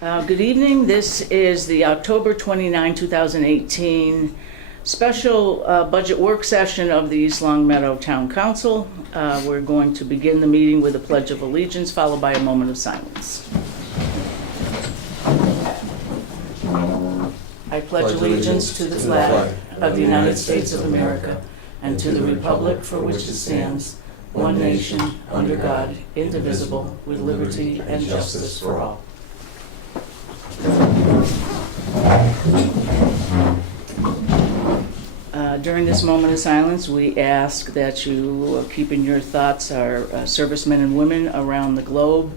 Good evening. This is the October 29, 2018 special budget work session of the East Long Meadow Town Council. We're going to begin the meeting with a Pledge of Allegiance, followed by a moment of silence. I pledge allegiance to the flag of the United States of America and to the republic for which it stands, one nation, under God, indivisible, with liberty and justice for all. During this moment of silence, we ask that you keep in your thoughts our servicemen and women around the globe,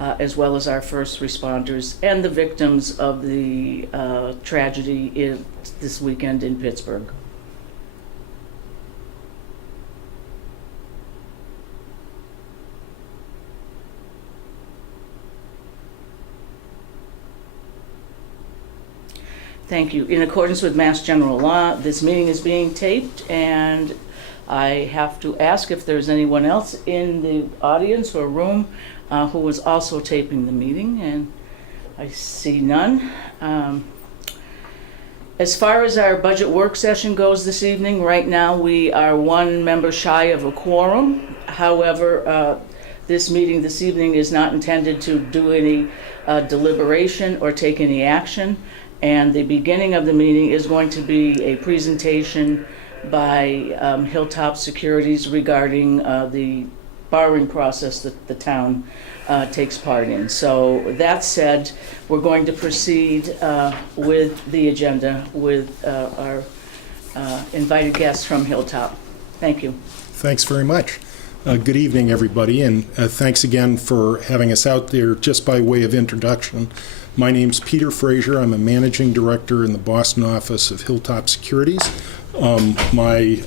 as well as our first responders and the victims of the tragedy this weekend in Pittsburgh. Thank you. In accordance with Mass General Law, this meeting is being taped, and I have to ask if there's anyone else in the audience or room who was also taping the meeting, and I see none. As far as our budget work session goes this evening, right now we are one member shy of a quorum. However, this meeting this evening is not intended to do any deliberation or take any action. And the beginning of the meeting is going to be a presentation by Hilltop Securities regarding the borrowing process that the town takes part in. So that said, we're going to proceed with the agenda with our invited guests from Hilltop. Thank you. Thanks very much. Good evening, everybody, and thanks again for having us out there. Just by way of introduction, my name's Peter Frazier. I'm a managing director in the Boston office of Hilltop Securities. My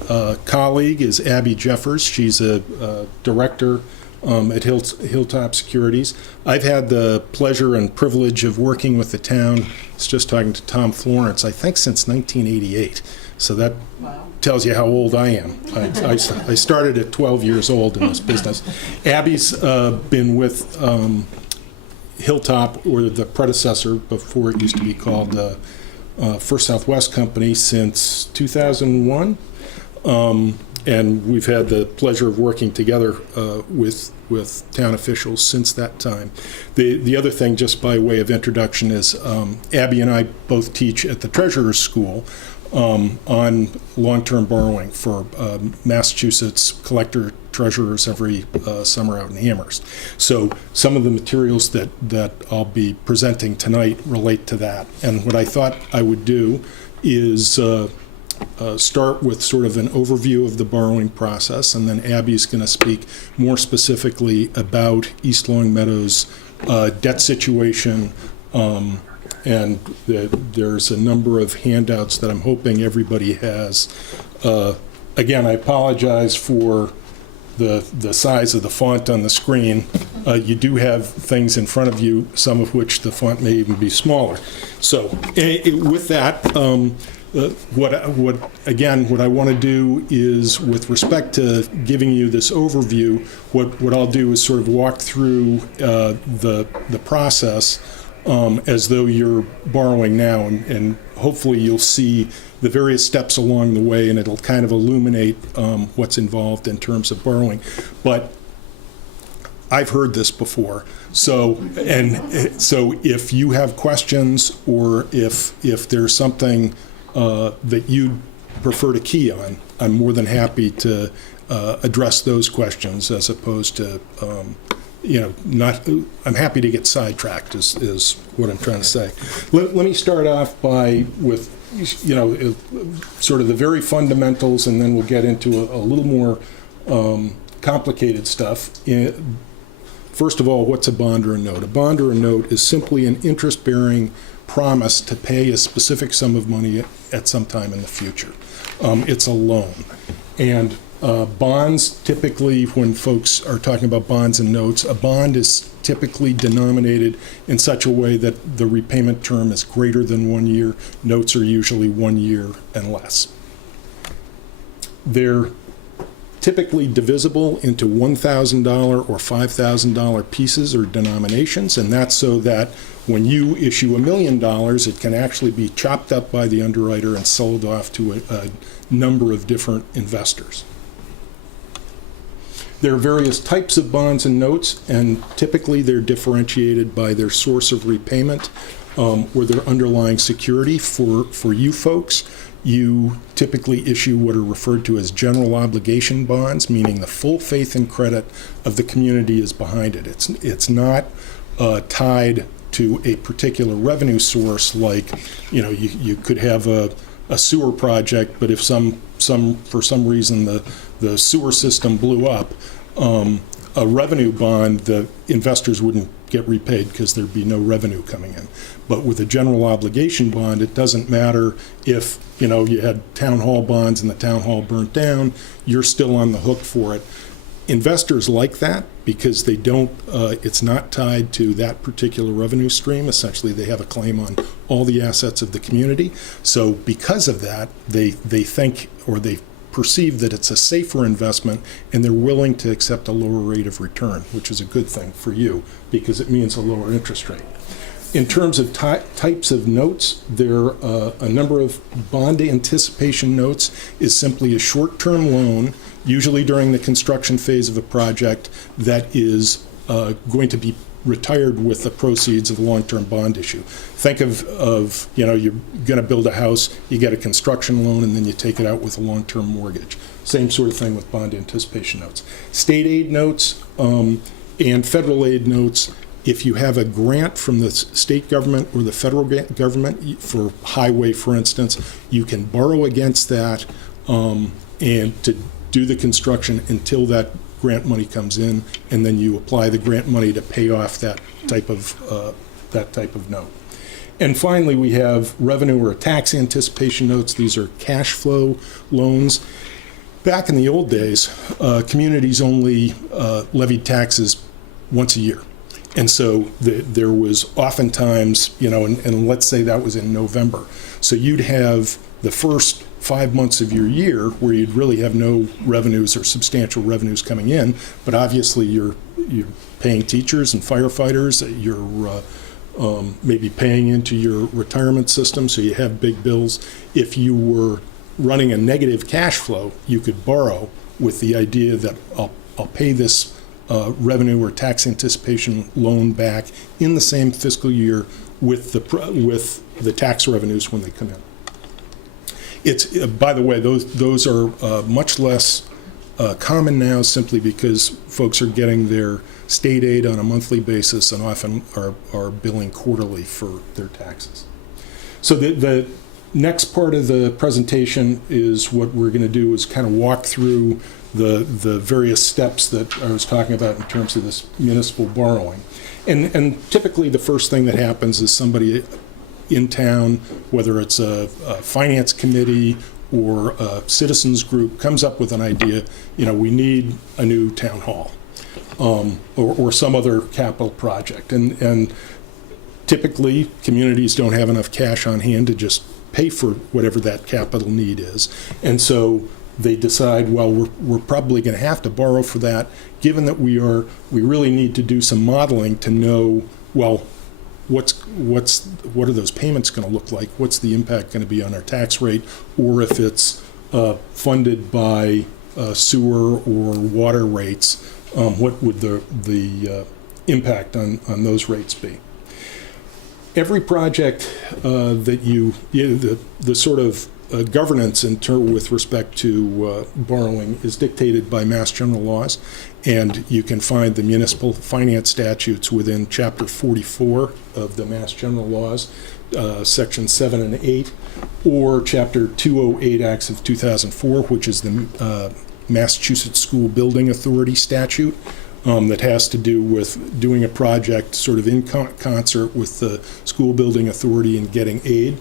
colleague is Abby Jeffers. She's a director at Hilltop Securities. I've had the pleasure and privilege of working with the town. I was just talking to Tom Florence, I think since 1988. So that tells you how old I am. I started at 12 years old in this business. Abby's been with Hilltop, or the predecessor before it used to be called First Southwest Company, since 2001. And we've had the pleasure of working together with town officials since that time. The other thing, just by way of introduction, is Abby and I both teach at the Treasurer's School on long-term borrowing for Massachusetts collector treasurers every summer out in Amherst. So some of the materials that I'll be presenting tonight relate to that. And what I thought I would do is start with sort of an overview of the borrowing process, and then Abby's going to speak more specifically about East Long Meadow's debt situation. And there's a number of handouts that I'm hoping everybody has. Again, I apologize for the size of the font on the screen. You do have things in front of you, some of which the font may even be smaller. So with that, what I want to do is, with respect to giving you this overview, what I'll do is sort of walk through the process as though you're borrowing now, and hopefully you'll see the various steps along the way, and it'll kind of illuminate what's involved in terms of borrowing. But I've heard this before, so if you have questions, or if there's something that you'd prefer to key on, I'm more than happy to address those questions, as opposed to I'm happy to get sidetracked, is what I'm trying to say. Let me start off with sort of the very fundamentals, and then we'll get into a little more complicated stuff. First of all, what's a bond or a note? A bond or a note is simply an interest-bearing promise to pay a specific sum of money at some time in the future. It's a loan. And bonds, typically, when folks are talking about bonds and notes, a bond is typically denominated in such a way that the repayment term is greater than 1 year. Notes are usually 1 year and less. They're typically divisible into $1,000 or $5,000 pieces or denominations, and that's so that when you issue $1 million, it can actually be chopped up by the underwriter and sold off to a number of different investors. There are various types of bonds and notes, and typically they're differentiated by their source of repayment or their underlying security. For you folks, you typically issue what are referred to as general obligation bonds, meaning the full faith and credit of the community is behind it. It's not tied to a particular revenue source, like, you could have a sewer project, but if for some reason the sewer system blew up, a revenue bond, the investors wouldn't get repaid because there'd be no revenue coming in. But with a general obligation bond, it doesn't matter if you had town hall bonds and the town hall burnt down, you're still on the hook for it. Investors like that because they don't, it's not tied to that particular revenue stream. Essentially, they have a claim on all the assets of the community. So because of that, they think, or they perceive that it's a safer investment, and they're willing to accept a lower rate of return, which is a good thing for you because it means a lower interest rate. In terms of types of notes, there are a number of bond anticipation notes is simply a short-term loan, usually during the construction phase of a project, that is going to be retired with the proceeds of a long-term bond issue. Think of you're going to build a house, you get a construction loan, and then you take it out with a long-term mortgage. Same sort of thing with bond anticipation notes. State aid notes and federal aid notes, if you have a grant from the state government or the federal government for highway, for instance, you can borrow against that and to do the construction until that grant money comes in, and then you apply the grant money to pay off that type of note. And finally, we have revenue or tax anticipation notes. These are cash flow loans. Back in the old days, communities only levied taxes once a year. And so there was oftentimes, and let's say that was in November. So you'd have the first 5 months of your year where you'd really have no revenues or substantial revenues coming in, but obviously you're paying teachers and firefighters, you're maybe paying into your retirement system, so you have big bills. If you were running a negative cash flow, you could borrow with the idea that I'll pay this revenue or tax anticipation loan back in the same fiscal year with the tax revenues when they come in. It's by the way, those are much less common now, simply because folks are getting their state aid on a monthly basis and often are billing quarterly for their taxes. So the next part of the presentation is what we're going to do is kind of walk through the various steps that I was talking about in terms of this municipal borrowing. And typically the first thing that happens is somebody in town, whether it's a finance committee or a citizens group, comes up with an idea, we need a new town hall or some other capital project. And typically communities don't have enough cash on hand to just pay for whatever that capital need is. And so they decide, well, we're probably going to have to borrow for that, given that we really need to do some modeling to know, well, what are those payments going to look like? What's the impact going to be on our tax rate? Or if it's funded by sewer or water rates, what would the impact on those rates be? Every project that the sort of governance with respect to borrowing is dictated by Mass General laws, and you can find the municipal finance statutes within Chapter 44 of the Mass General laws, Section 7 and 8, or Chapter 208 Acts of 2004, which is the Massachusetts School Building Authority statute. That has to do with doing a project sort of in concert with the school building authority and getting aid.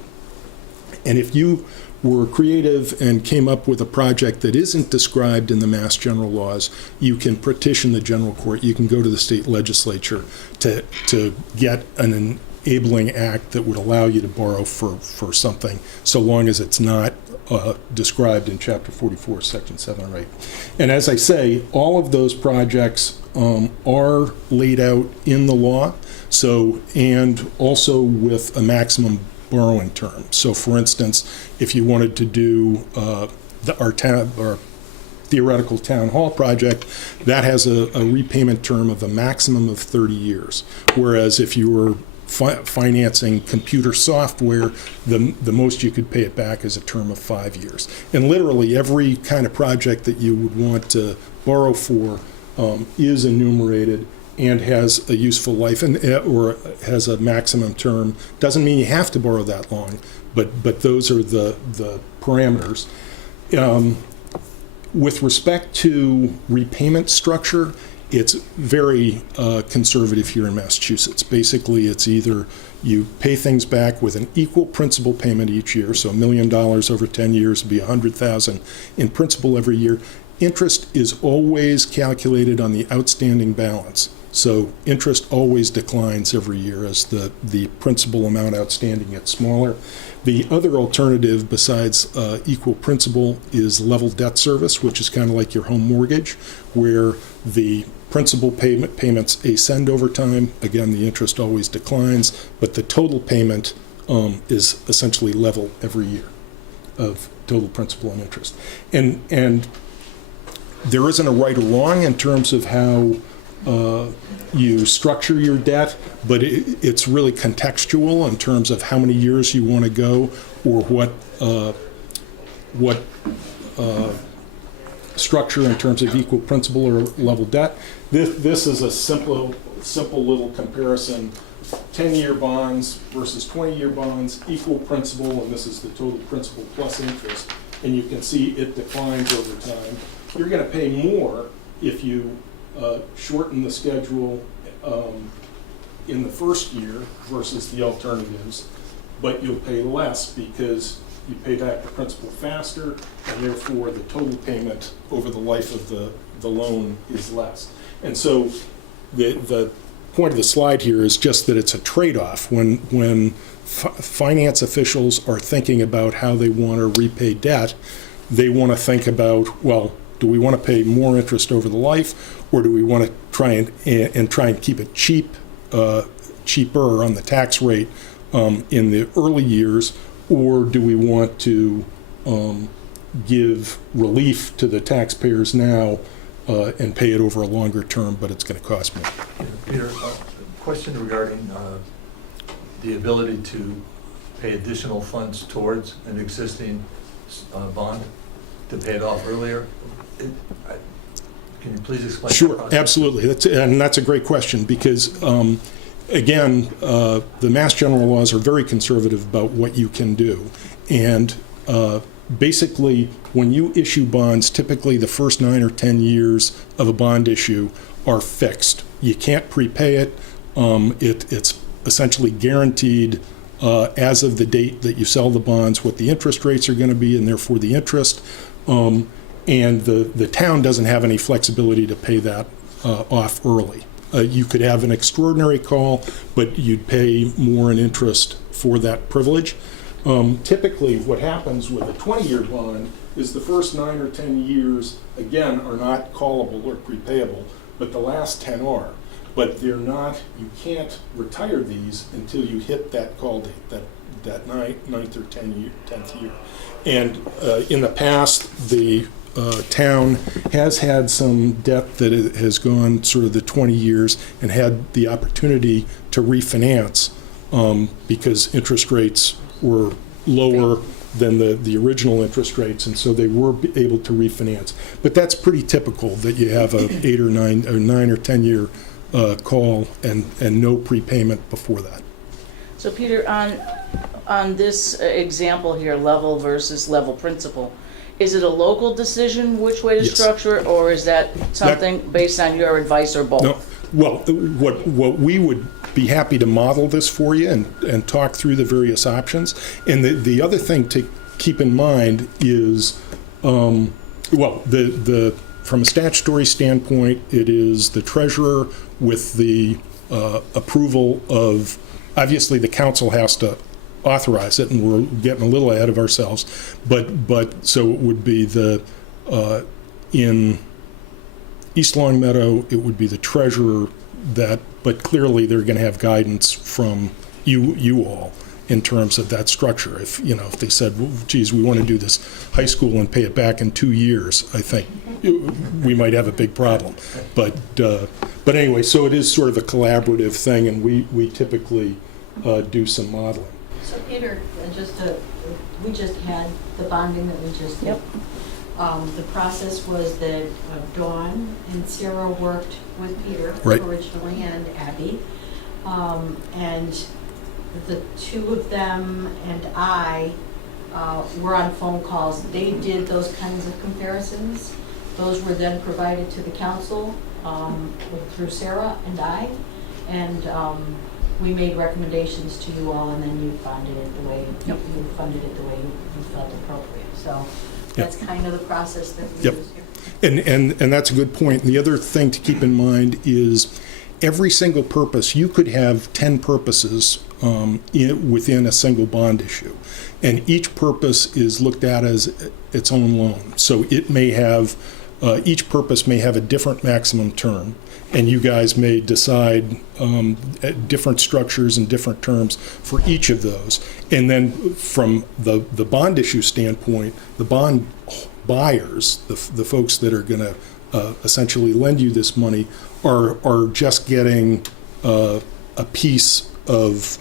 And if you were creative and came up with a project that isn't described in the Mass General laws, you can petition the general court. You can go to the state legislature to get an enabling act that would allow you to borrow for something, so long as it's not described in Chapter 44, Section 7 or 8. And as I say, all of those projects are laid out in the law, and also with a maximum borrowing term. So for instance, if you wanted to do our theoretical town hall project, that has a repayment term of a maximum of 30 years. Whereas if you were financing computer software, the most you could pay it back is a term of 5 years. And literally every kind of project that you would want to borrow for is enumerated and has a useful life or has a maximum term. Doesn't mean you have to borrow that long, but those are the parameters. With respect to repayment structure, it's very conservative here in Massachusetts. Basically, it's either you pay things back with an equal principal payment each year, so $1 million over 10 years would be $100,000 in principal every year. Interest is always calculated on the outstanding balance. So interest always declines every year as the principal amount outstanding gets smaller. The other alternative besides equal principal is level debt service, which is kind of like your home mortgage, where the principal payments ascend over time. Again, the interest always declines, but the total payment is essentially level every year of total principal and interest. And there isn't a right or wrong in terms of how you structure your debt, but it's really contextual in terms of how many years you want to go, or what structure in terms of equal principal or level debt. This is a simple little comparison: 10-year bonds versus 20-year bonds, equal principal, and this is the total principal plus interest. And you can see it declines over time. You're going to pay more if you shorten the schedule in the first year versus the alternatives, but you'll pay less because you pay back the principal faster, and therefore the total payment over the life of the loan is less. And so the point of the slide here is just that it's a trade-off. When finance officials are thinking about how they want to repay debt, they want to think about, well, do we want to pay more interest over the life, or do we want to try and keep it cheaper on the tax rate in the early years, or do we want to give relief to the taxpayers now and pay it over a longer term, but it's going to cost more? Peter, question regarding the ability to pay additional funds towards an existing bond to pay it off earlier. Can you please explain? Sure, absolutely. That's a great question, because again, the Mass General laws are very conservative about what you can do. And basically, when you issue bonds, typically the first 9 or 10 years of a bond issue are fixed. You can't prepay it. It's essentially guaranteed as of the date that you sell the bonds what the interest rates are going to be, and therefore the interest. And the town doesn't have any flexibility to pay that off early. You could have an extraordinary call, but you'd pay more in interest for that privilege. Typically, what happens with a 20-year bond is the first 9 or 10 years, again, are not callable or prepayable, but the last 10 are. But they're not, you can't retire these until you hit that call date, that 9th or 10th year. And in the past, the town has had some debt that has gone sort of the 20 years and had the opportunity to refinance because interest rates were lower than the original interest rates, and so they were able to refinance. But that's pretty typical, that you have a 8 or 9 or 10 year call and no prepayment before that. So Peter, on this example here, level versus level principal, is it a local decision which way to Yes. structure it, or is that something based on your advice, or both? No. Well, what we would be happy to model this for you and talk through the various options. And the other thing to keep in mind is, from a statutory standpoint, it is the treasurer with the approval of obviously the council has to authorize it, and we're getting a little ahead of ourselves, but so it would be in East Longmeadow, it would be the treasurer but clearly they're going to have guidance from you all in terms of that structure. If they said, well, geez, we want to do this high school and pay it back in 2 years, I think we might have a big problem. But anyway, so it is sort of a collaborative thing, and we typically do some modeling. So Peter, we just had the bonding that we just did. Yep. The process was that Dawn and Sarah worked with Peter Right. originally and Abby. And the two of them and I were on phone calls. They did those kinds of comparisons. Those were then provided to the council through Sarah and I. And we made recommendations to you all, and then you funded it the way Yep. you funded it the way you felt appropriate. So that's kind of the process that we Yep. use here. And that's a good point. And the other thing to keep in mind is every single purpose, you could have 10 purposes within a single bond issue. And each purpose is looked at as its own loan. So it may have, each purpose may have a different maximum term. And you guys may decide different structures and different terms for each of those. And then from the bond issue standpoint, the bond buyers, the folks that are going to essentially lend you this money, are just getting a piece of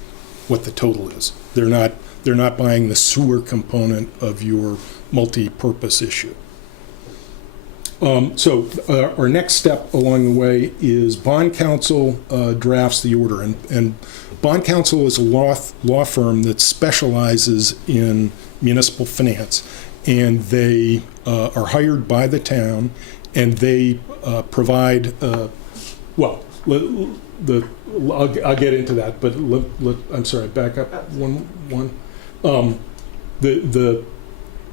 what the total is. They're not buying the sewer component of your multi-purpose issue. So our next step along the way is bond counsel drafts the order, and bond counsel is a law firm that specializes in municipal finance, and they are hired by the town, and they provide I'll get into that, but I'm sorry, back up one. The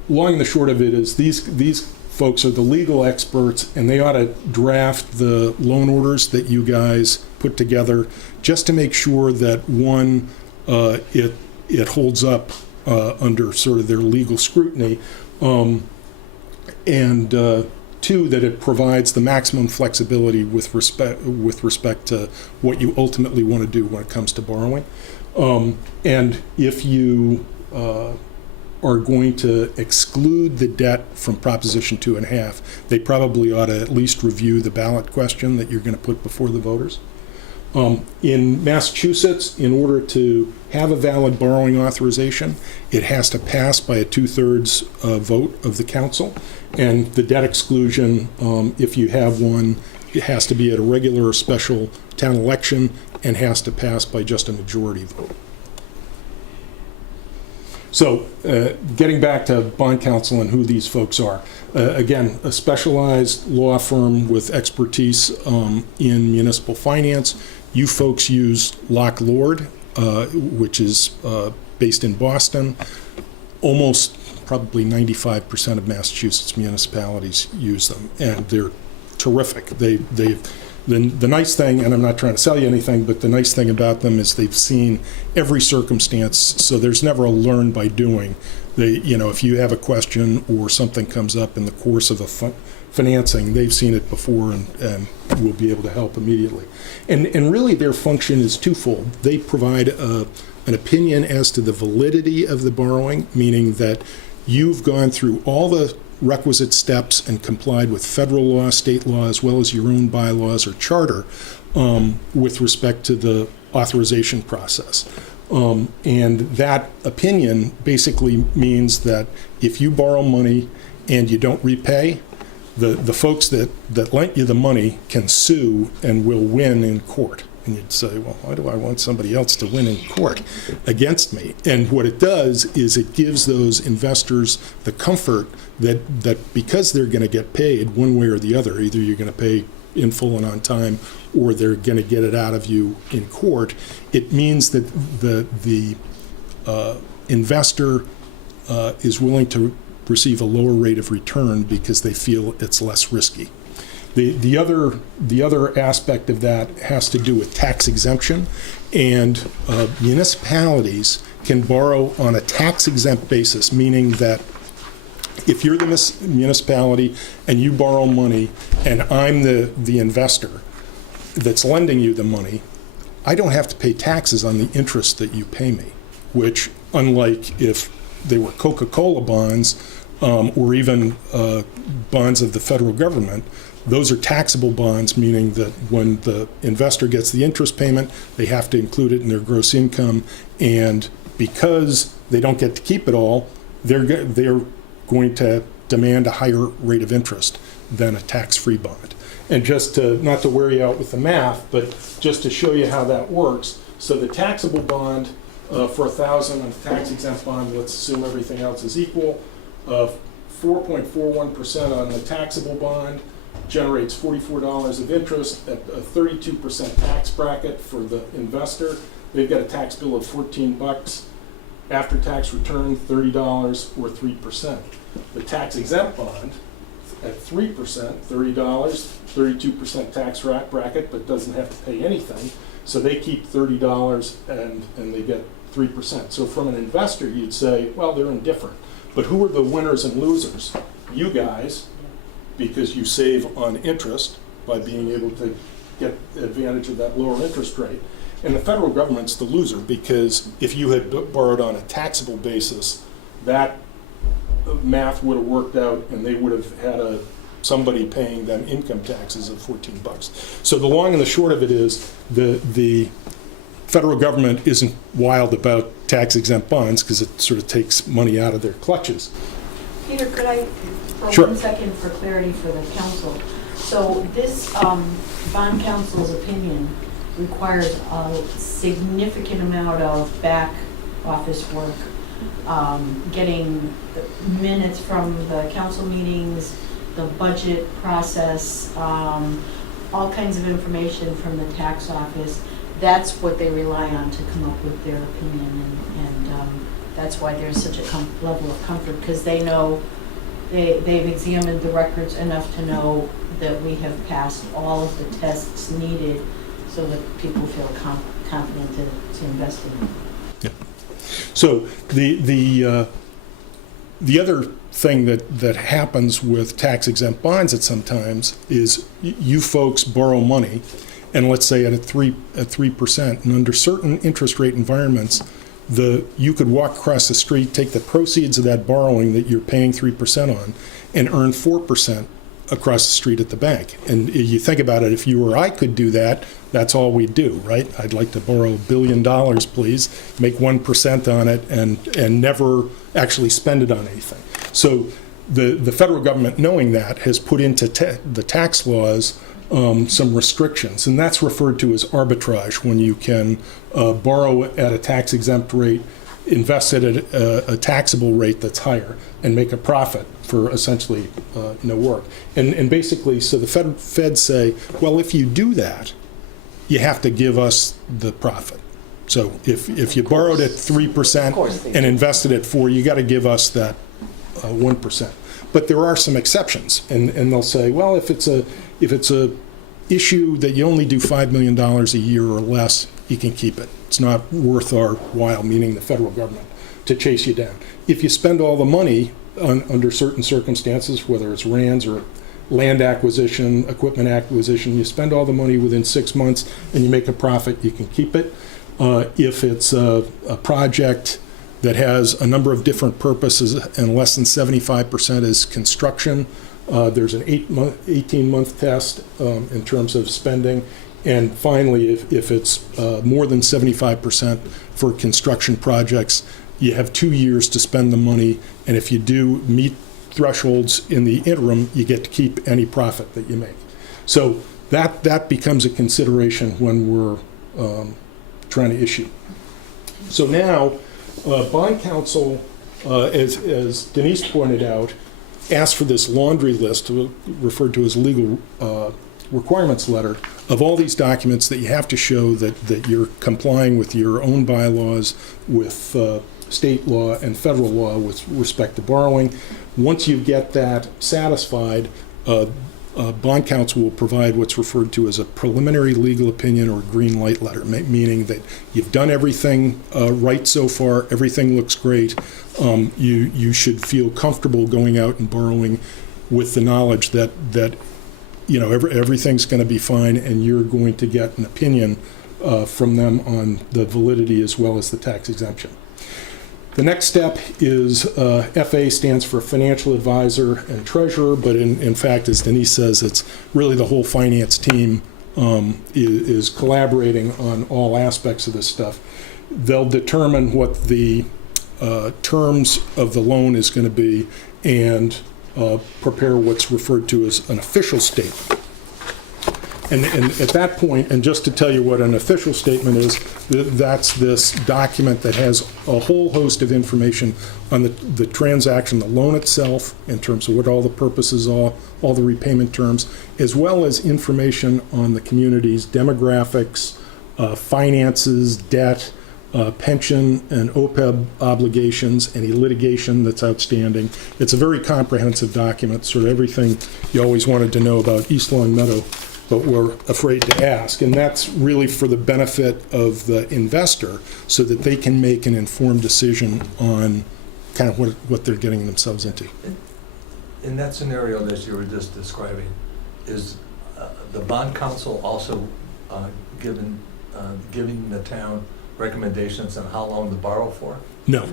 long and the short of it is these folks are the legal experts, and they ought to draft the loan orders that you guys put together just to make sure that one, it holds up under sort of their legal scrutiny, and two, that it provides the maximum flexibility with respect to what you ultimately want to do when it comes to borrowing. And if you are going to exclude the debt from Proposition 2.5, they probably ought to at least review the ballot question that you're going to put before the voters. In Massachusetts, in order to have a valid borrowing authorization, it has to pass by a 2/3 vote of the council. And the debt exclusion, if you have one, it has to be at a regular or special town election and has to pass by just a majority vote. So getting back to bond counsel and who these folks are. Again, a specialized law firm with expertise in municipal finance. You folks use Lock Lord, which is based in Boston. Almost probably 95% of Massachusetts municipalities use them, and they're terrific. The nice thing, and I'm not trying to sell you anything, but the nice thing about them is they've seen every circumstance, so there's never a learn by doing. If you have a question or something comes up in the course of a financing, they've seen it before and will be able to help immediately. And really their function is twofold. They provide an opinion as to the validity of the borrowing, meaning that you've gone through all the requisite steps and complied with federal law, state law, as well as your own bylaws or charter with respect to the authorization process. And that opinion basically means that if you borrow money and you don't repay, the folks that lent you the money can sue and will win in court. And you'd say, well, why do I want somebody else to win in court against me? And what it does is it gives those investors the comfort that because they're going to get paid one way or the other, either you're going to pay in full and on time, or they're going to get it out of you in court, it means that the investor is willing to receive a lower rate of return because they feel it's less risky. The other aspect of that has to do with tax exemption, and municipalities can borrow on a tax exempt basis, meaning that if you're the municipality and you borrow money and I'm the investor that's lending you the money, I don't have to pay taxes on the interest that you pay me, which, unlike if they were Coca-Cola bonds or even bonds of the federal government, those are taxable bonds, meaning that when the investor gets the interest payment, they have to include it in their gross income, and because they don't get to keep it all, they're going to demand a higher rate of interest than a tax-free bond. And just to, not to wear you out with the math, but just to show you how that works, so the taxable bond for $1,000 and tax-exempt bond, let's assume everything else is equal, 4.41% on the taxable bond generates $44 of interest at a 32% tax bracket for the investor. They've got a tax bill of $14. After tax return, $30 or 3%. The tax exempt bond at 3%, $30, 32% tax bracket, but doesn't have to pay anything. So they keep $30 and they get 3%. So from an investor, you'd say, well, they're indifferent. But who are the winners and losers? You guys, because you save on interest by being able to get advantage of that lower interest rate. And the federal government's the loser, because if you had borrowed on a taxable basis, that math would have worked out and they would have had somebody paying them income taxes of $14. So the long and the short of it is the federal government isn't wild about tax-exempt bonds because it sort of takes money out of their clutches. Peter, could I, for Sure. 1 second, for clarity for the council? So this bond council's opinion requires a significant amount of back office work, getting the minutes from the council meetings, the budget process, all kinds of information from the tax office. That's what they rely on to come up with their opinion, and that's why there's such a level of comfort, because they know, they've examined the records enough to know that we have passed all of the tests needed so that people feel confident to invest in them. Yeah. So the other thing that happens with tax-exempt bonds at sometimes is you folks borrow money, and let's say at 3%, and under certain interest rate environments, you could walk across the street, take the proceeds of that borrowing that you're paying 3% on, and earn 4% across the street at the bank. And you think about it, if you or I could do that, that's all we'd do, right? I'd like to borrow $1 billion, please, make 1% on it, and never actually spend it on anything. So the federal government, knowing that, has put into the tax laws some restrictions, and that's referred to as arbitrage, when you can borrow at a tax-exempt rate, invest it at a taxable rate that's higher, and make a profit for essentially no work. And basically, so the feds say, well, if you do that, you have to give us the profit. So if you borrowed at 3% and invested at 4%, you got to give us that 1%. But there are some exceptions, and they'll say, well, if it's a issue that you only do $5 million a year or less, you can keep it. It's not worth our while, meaning the federal government, to chase you down. If you spend all the money under certain circumstances, whether it's RANds or land acquisition, equipment acquisition, you spend all the money within 6 months and you make a profit, you can keep it. If it's a project that has a number of different purposes and less than 75% is construction, there's an 18-month test in terms of spending. And finally, if it's more than 75% for construction projects, you have 2 years to spend the money. And if you do meet thresholds in the interim, you get to keep any profit that you make. So that becomes a consideration when we're trying to issue. So now, bond counsel, as Denise pointed out, asked for this laundry list, referred to as legal requirements letter, of all these documents that you have to show that you're complying with your own bylaws, with state law and federal law with respect to borrowing. Once you get that satisfied, a bond counsel will provide what's referred to as a preliminary legal opinion or green light letter, meaning that you've done everything right so far, everything looks great. You should feel comfortable going out and borrowing with the knowledge that everything's going to be fine, and you're going to get an opinion from them on the validity as well as the tax exemption. The next step is FA stands for financial advisor and treasurer, but in fact, as Denise says, it's really the whole finance team is collaborating on all aspects of this stuff. They'll determine what the terms of the loan is going to be and prepare what's referred to as an official statement. And at that point, and just to tell you what an official statement is, that's this document that has a whole host of information on the transaction, the loan itself, in terms of what all the purposes are, all the repayment terms, as well as information on the community's demographics, finances, debt, pension and OPEB obligations, any litigation that's outstanding. It's a very comprehensive document, sort of everything you always wanted to know about East Long Meadow, but we're afraid to ask. And that's really for the benefit of the investor so that they can make an informed decision on kind of what they're getting themselves into. In that scenario that you were just describing, is the bond counsel also giving the town recommendations on how long to borrow for? No.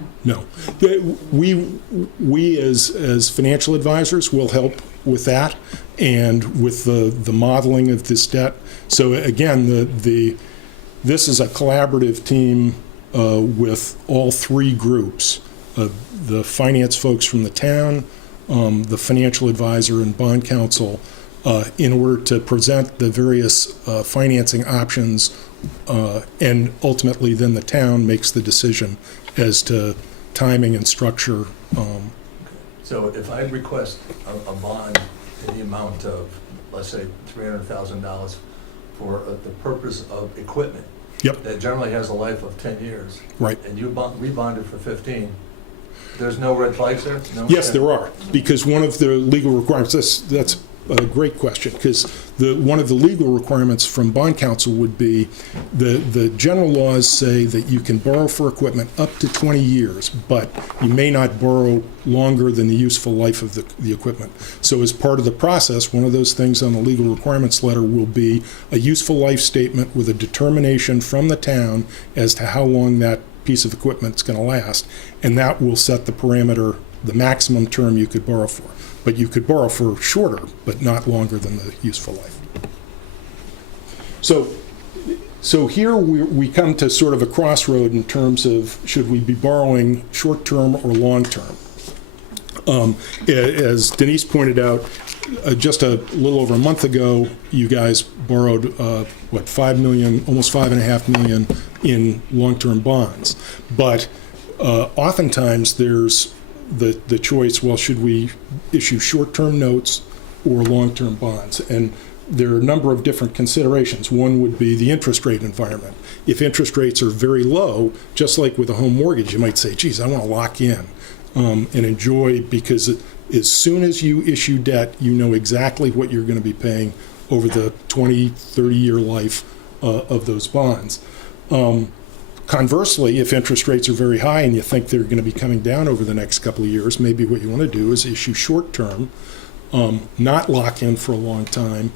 We as financial advisors will help with that and with the modeling of this debt. So again, this is a collaborative team with all three groups, the finance folks from the town, the financial advisor and bond counsel, in order to present the various financing options, and ultimately then the town makes the decision as to timing and structure. So if I request a bond in the amount of, let's say, $300,000 for the purpose of equipment, Yep. that generally has a life of 10 years, Right. and you rebonded for 15, there's no red flags there? No? Yes, there are, because one of the legal requirements, that's a great question, because one of the legal requirements from bond counsel would be the general laws say that you can borrow for equipment up to 20 years, but you may not borrow longer than the useful life of the equipment. So as part of the process, one of those things on the legal requirements letter will be a useful life statement with a determination from the town as to how long that piece of equipment is going to last, and that will set the parameter, the maximum term you could borrow for. But you could borrow for shorter, but not longer than the useful life. So here we come to sort of a crossroad in terms of should we be borrowing short-term or long-term. As Denise pointed out, just a little over a month ago, you guys borrowed, $5 million, almost $5.5 million in long-term bonds. But oftentimes there's the choice, well, should we issue short-term notes or long-term bonds? And there are a number of different considerations. One would be the interest rate environment. If interest rates are very low, just like with a home mortgage, you might say, geez, I want to lock in and enjoy, because as soon as you issue debt, you know exactly what you're going to be paying over the 20, 30-year life of those bonds. Conversely, if interest rates are very high and you think they're going to be coming down over the next couple of years, maybe what you want to do is issue short-term, not lock in for a long time,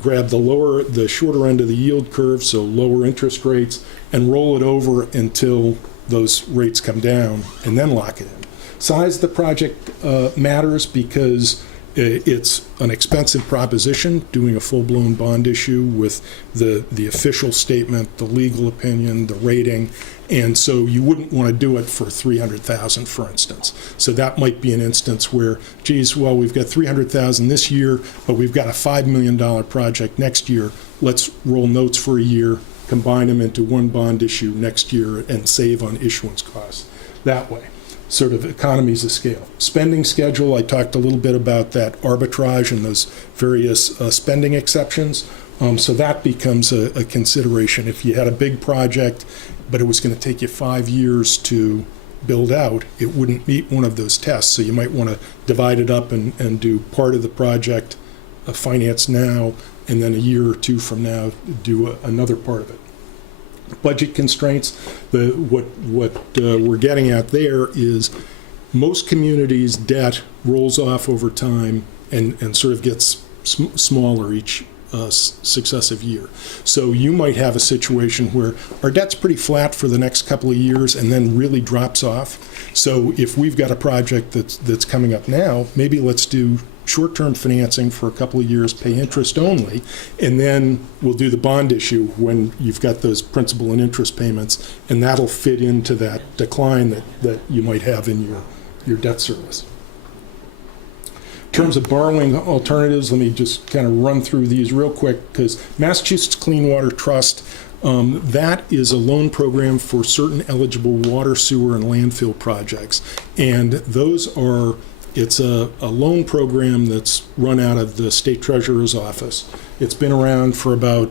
grab the shorter end of the yield curve, so lower interest rates, and roll it over until those rates come down, and then lock it in. Size of the project matters because it's an expensive proposition, doing a full-blown bond issue with the official statement, the legal opinion, the rating, and so you wouldn't want to do it for $300,000, for instance. So that might be an instance where, geez, well, we've got $300,000 this year, but we've got a $5 million project next year. Let's roll notes for a year, combine them into one bond issue next year, and save on issuance costs that way. Sort of economies of scale. Spending schedule, I talked a little bit about that arbitrage and those various spending exceptions. So that becomes a consideration. If you had a big project, but it was going to take you 5 years to build out, it wouldn't meet one of those tests. So you might want to divide it up and do part of the project finance now, and then a year or two from now do another part of it. Budget constraints, what we're getting at there is most communities' debt rolls off over time and sort of gets smaller each successive year. So you might have a situation where our debt's pretty flat for the next couple of years and then really drops off. So if we've got a project that's coming up now, maybe let's do short-term financing for a couple of years, pay interest only, and then we'll do the bond issue when you've got those principal and interest payments, and that'll fit into that decline that you might have in your debt service. In terms of borrowing alternatives, let me just kind of run through these real quick, because Massachusetts Clean Water Trust, that is a loan program for certain eligible water, sewer, and landfill projects. And those are, it's a loan program that's run out of the State Treasurer's office. It's been around for about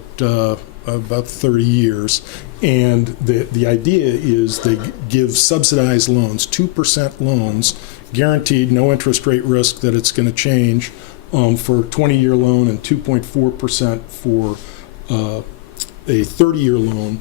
30 years. And the idea is they give subsidized loans, 2% loans, guaranteed, no interest rate risk that it's going to change, for a 20-year loan, and 2.4% for a 30-year loan.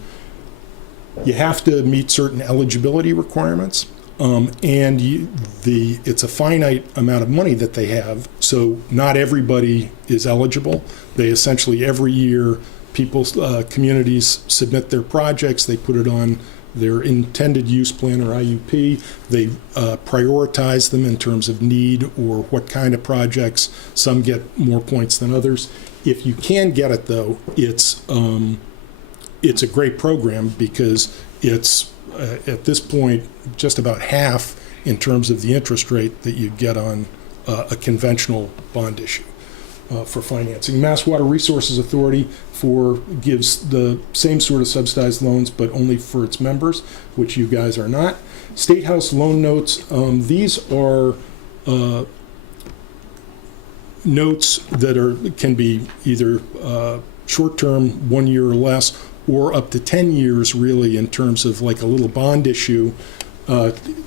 You have to meet certain eligibility requirements, and it's a finite amount of money that they have, so not everybody is eligible. They essentially, every year, communities submit their projects, they put it on their intended use plan or IUP, they prioritize them in terms of need or what kind of projects. Some get more points than others. If you can get it, though, it's a great program, because it's at this point just about half in terms of the interest rate that you get on a conventional bond issue for financing. Mass Water Resources Authority gives the same sort of subsidized loans, but only for its members, which you guys are not. State House loan notes, these are notes that can be either short-term, 1 year or less, or up to 10 years, really, in terms of like a little bond issue.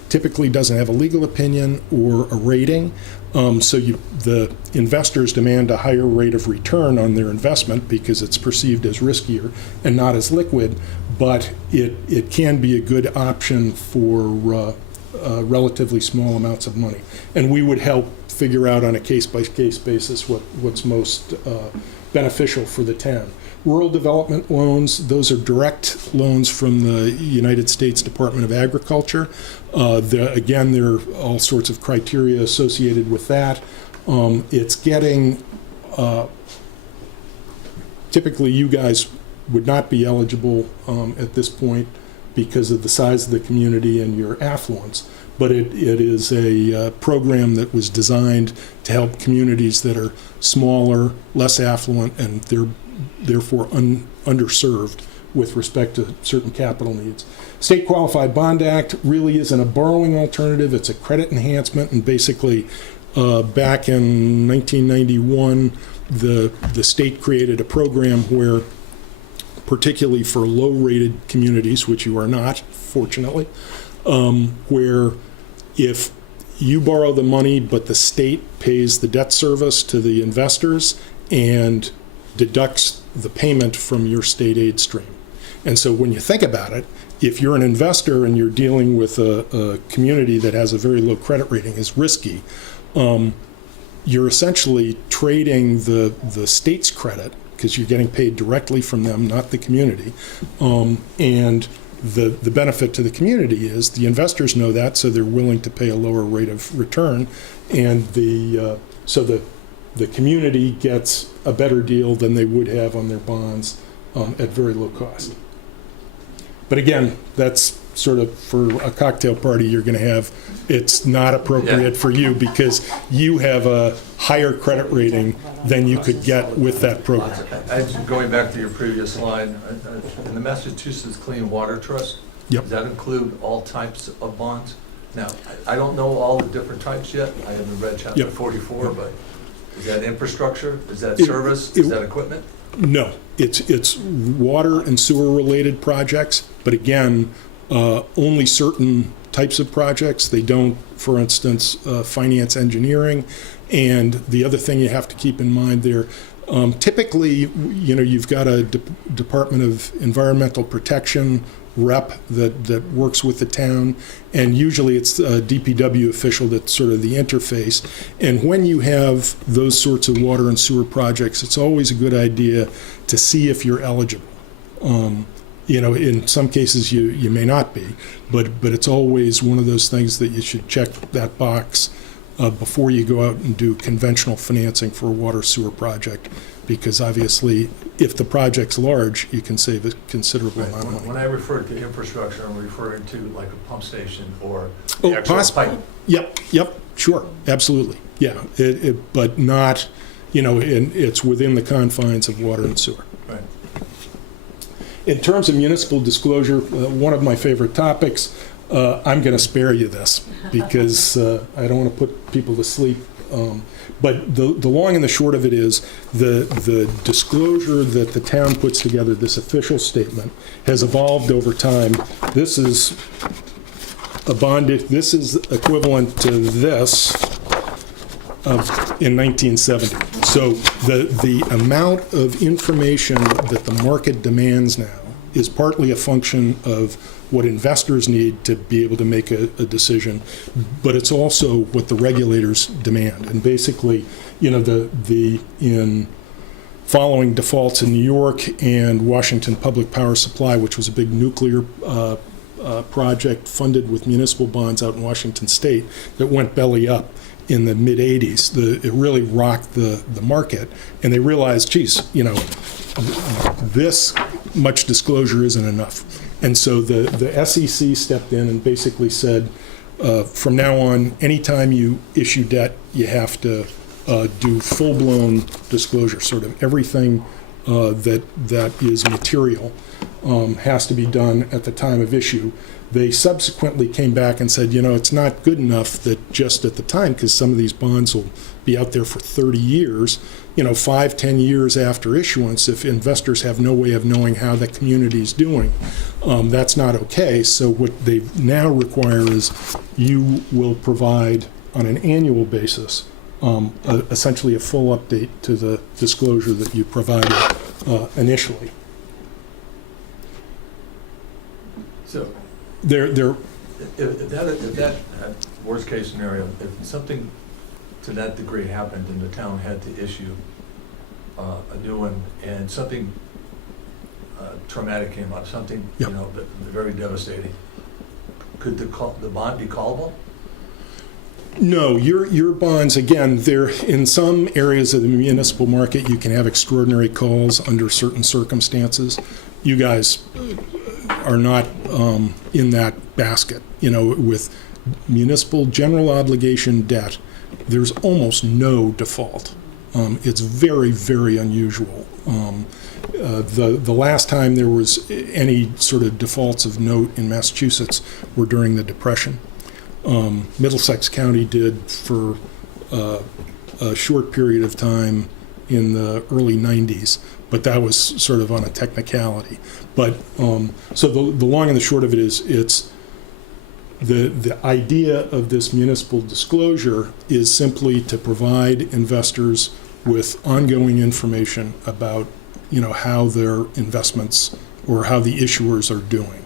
Typically doesn't have a legal opinion or a rating. So the investors demand a higher rate of return on their investment because it's perceived as riskier and not as liquid, but it can be a good option for relatively small amounts of money. And we would help figure out on a case-by-case basis what's most beneficial for the town. Rural development loans, those are direct loans from the United States Department of Agriculture. Again, there are all sorts of criteria associated with that. It's getting, typically you guys would not be eligible at this point because of the size of the community and your affluence, but it is a program that was designed to help communities that are smaller, less affluent, and they're therefore underserved with respect to certain capital needs. State Qualified Bond Act really isn't a borrowing alternative, it's a credit enhancement, and basically back in 1991 the state created a program where, particularly for low-rated communities, which you are not, fortunately, where if you borrow the money but the state pays the debt service to the investors and deducts the payment from your state aid stream. And so when you think about it, if you're an investor and you're dealing with a community that has a very low credit rating, is risky, you're essentially trading the state's credit, because you're getting paid directly from them, not the community. And the benefit to the community is the investors know that, so they're willing to pay a lower rate of return. And so the community gets a better deal than they would have on their bonds at very low cost. But again, that's sort of for a cocktail party you're going to have. It's not appropriate for you because you have a higher credit rating than you could get with that program. Going back to your previous slide, in the Massachusetts Clean Water Trust, Yep. Does that include all types of bonds? Now, I don't know all the different types yet. I haven't read chapter Yep. 44, but is that infrastructure? Is that service? Is that equipment? No, it's water and sewer related projects, but again, only certain types of projects. They don't, for instance, finance engineering, And the other thing you have to keep in mind there, typically, you've got a Department of Environmental Protection rep that works with the town, and usually it's a DPW official that's sort of the interface. And when you have those sorts of water and sewer projects, it's always a good idea to see if you're eligible. In some cases you may not be, but it's always one of those things that you should check that box before you go out and do conventional financing for a water sewer project, because obviously if the project's large, you can save a considerable amount of money. When I refer to infrastructure, I'm referring to like a pump station or Oh, the actual pipe. Yep, sure, absolutely. Yeah, but not, it's within the confines of water and sewer. Right. In terms of municipal disclosure, one of my favorite topics, I'm going to spare you this because I don't want to put people to sleep. But the long and the short of it is the disclosure that the town puts together, this official statement, has evolved over time. This is a bond. This is equivalent to this in 1970. So the amount of information that the market demands now is partly a function of what investors need to be able to make a decision, but it's also what the regulators demand. And basically, in following defaults in New York and Washington Public Power Supply, which was a big nuclear project funded with municipal bonds out in Washington State that went belly up in the mid-'80s, it really rocked the market, and they realized, geez, this much disclosure isn't enough. And so the SEC stepped in and basically said, from now on, anytime you issue debt, you have to do full-blown disclosure. Sort of everything that is material has to be done at the time of issue. They subsequently came back and said, it's not good enough that just at the time, because some of these bonds will be out there for 30 years, 5-10 years after issuance, if investors have no way of knowing how the community is doing, that's not okay. So what they now require is you will provide on an annual basis essentially a full update to the disclosure that you provided initially. So They're if that worst case scenario, if something to that degree happened and the town had to issue a new one and something traumatic came up, something, Yep. very devastating, could the bond be callable? No, your bonds, again, they're in some areas of the municipal market, you can have extraordinary calls under certain circumstances. You guys are not in that basket. With municipal general obligation debt, there's almost no default. It's very, very unusual. The last time there was any sort of defaults of note in Massachusetts were during the Depression. Middlesex County did for a short period of time in the early 90s, but that was sort of on a technicality. But so the long and the short of it is, it's the idea of this municipal disclosure is simply to provide investors with ongoing information about how their investments or how the issuers are doing.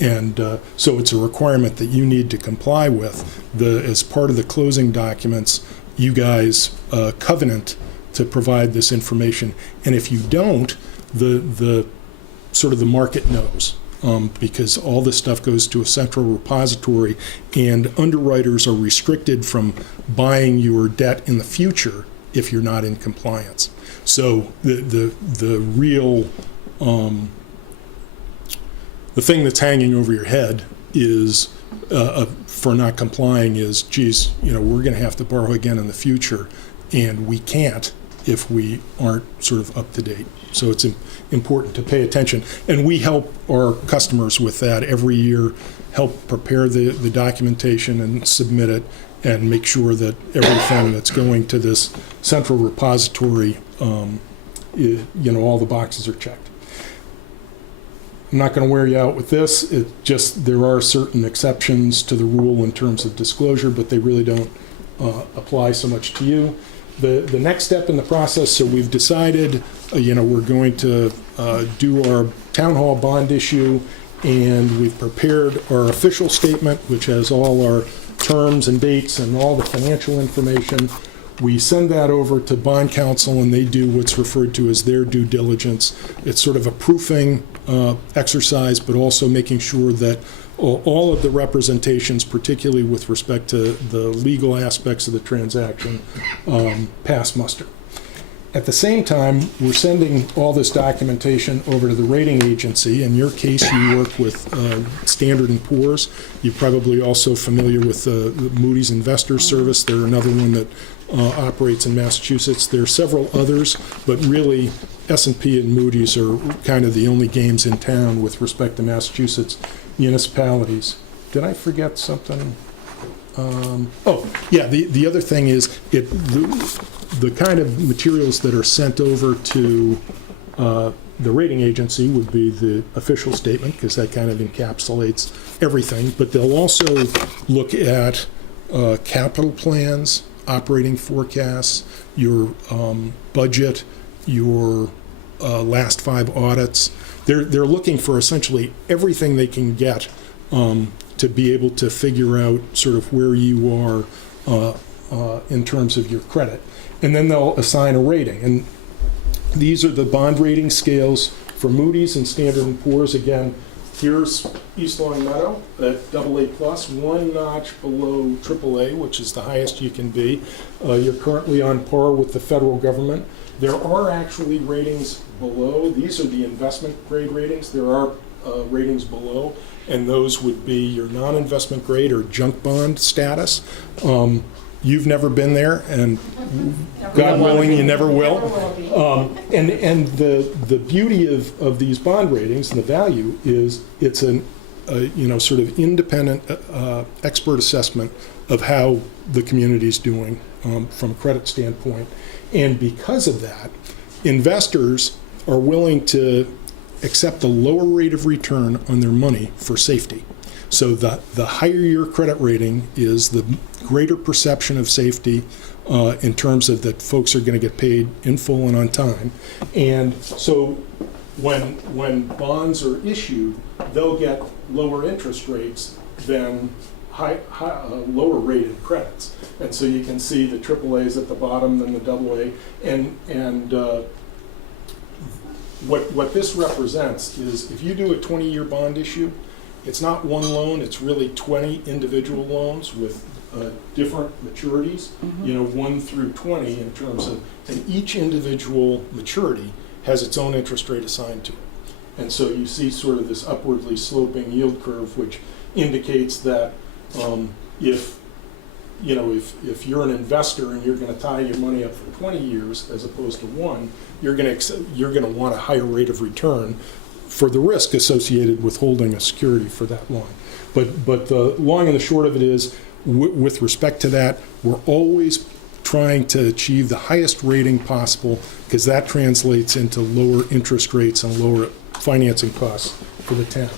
And so it's a requirement that you need to comply with. As part of the closing documents, you guys covenant to provide this information. And if you don't, the sort of the market knows, because all this stuff goes to a central repository, and underwriters are restricted from buying your debt in the future if you're not in compliance. So the real the thing that's hanging over your head is for not complying is, geez, we're going to have to borrow again in the future, and we can't if we aren't sort of up to date. So it's important to pay attention. And we help our customers with that every year, help prepare the documentation and submit it, and make sure that everything that's going to this central repository, all the boxes are checked. I'm not going to wear you out with this. It just, there are certain exceptions to the rule in terms of disclosure, but they really don't apply so much to you. The next step in the process, so we've decided, we're going to do our town hall bond issue, and we've prepared our official statement, which has all our terms and dates and all the financial information. We send that over to bond counsel, and they do what's referred to as their due diligence. It's sort of a proofing exercise, but also making sure that all of the representations, particularly with respect to the legal aspects of the transaction, pass muster. At the same time, we're sending all this documentation over to the rating agency. In your case, you work with Standard & Poor's. You're probably also familiar with the Moody's Investors Service. They're another one that operates in Massachusetts. There are several others, but really S&P and Moody's are kind of the only games in town with respect to Massachusetts municipalities. Did I forget something? The other thing is the kind of materials that are sent over to the rating agency would be the official statement, because that kind of encapsulates everything, but they'll also look at capital plans, operating forecasts, your budget, your last 5 audits. They're looking for essentially everything they can get to be able to figure out sort of where you are in terms of your credit. And then they'll assign a rating. And these are the bond rating scales for Moody's and Standard & Poor's. Again, here's East Long Meadow at AA+, 1 notch below AAA, which is the highest you can be. You're currently on par with the federal government. There are actually ratings below. These are the investment grade ratings. There are ratings below, and those would be your non-investment grade or junk bond status. You've never been there, and God willing, you never will. And the beauty of these bond ratings and the value is it's an sort of independent expert assessment of how the community is doing from a credit standpoint. And because of that, investors are willing to accept a lower rate of return on their money for safety. So the higher your credit rating is, the greater perception of safety in terms of that folks are going to get paid in full and on time. And so when bonds are issued, they'll get lower interest rates than lower rated credits. And so you can see the AAAs at the bottom, then the AA. And what this represents is if you do a 20-year bond issue, it's not one loan, it's really 20 individual loans with different maturities, 1 through 20 in terms of, and each individual maturity has its own interest rate assigned to it. And so you see sort of this upwardly sloping yield curve, which indicates that if you're an investor and you're going to tie your money up for 20 years as opposed to 1, you're going to want a higher rate of return for the risk associated with holding a security for that long. But the long and the short of it is, with respect to that, we're always trying to achieve the highest rating possible, because that translates into lower interest rates and lower financing costs for the town.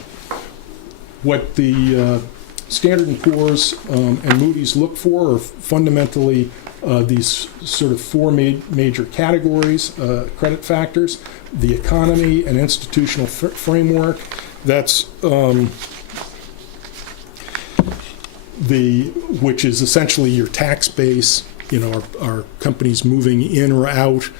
What the Standard & Poor's and Moody's look for are fundamentally these sort of 4 major categories, credit factors: the economy and institutional framework. That's which is essentially your tax base. Are companies moving in or out?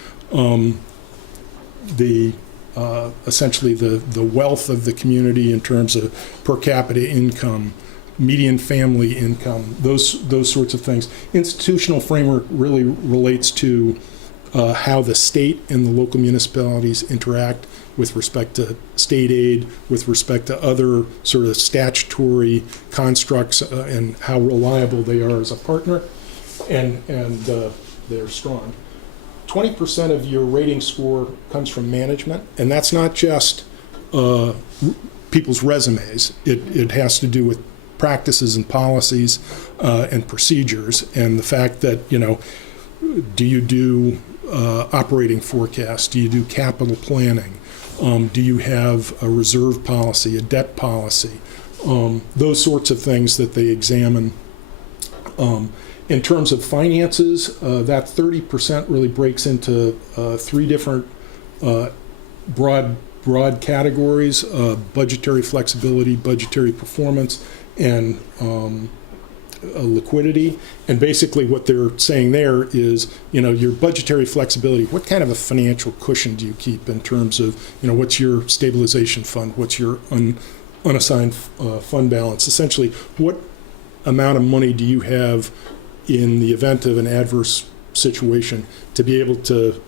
Essentially the wealth of the community in terms of per capita income, median family income, those sorts of things. Institutional framework really relates to how the state and the local municipalities interact with respect to state aid, with respect to other sort of statutory constructs, and how reliable they are as a partner, and they're strong. 20% of your rating score comes from management, and that's not just people's resumes. It has to do with practices and policies and procedures, and the fact that, do you do operating forecasts? Do you do capital planning? Do you have a reserve policy, a debt policy? Those sorts of things that they examine In terms of finances, that 30% really breaks into three different broad categories: budgetary flexibility, budgetary performance, and liquidity. And basically what they're saying there is, your budgetary flexibility, what kind of a financial cushion do you keep in terms of, what's your stabilization fund, what's your unassigned fund balance? Essentially, what amount of money do you have in the event of an adverse situation to be able to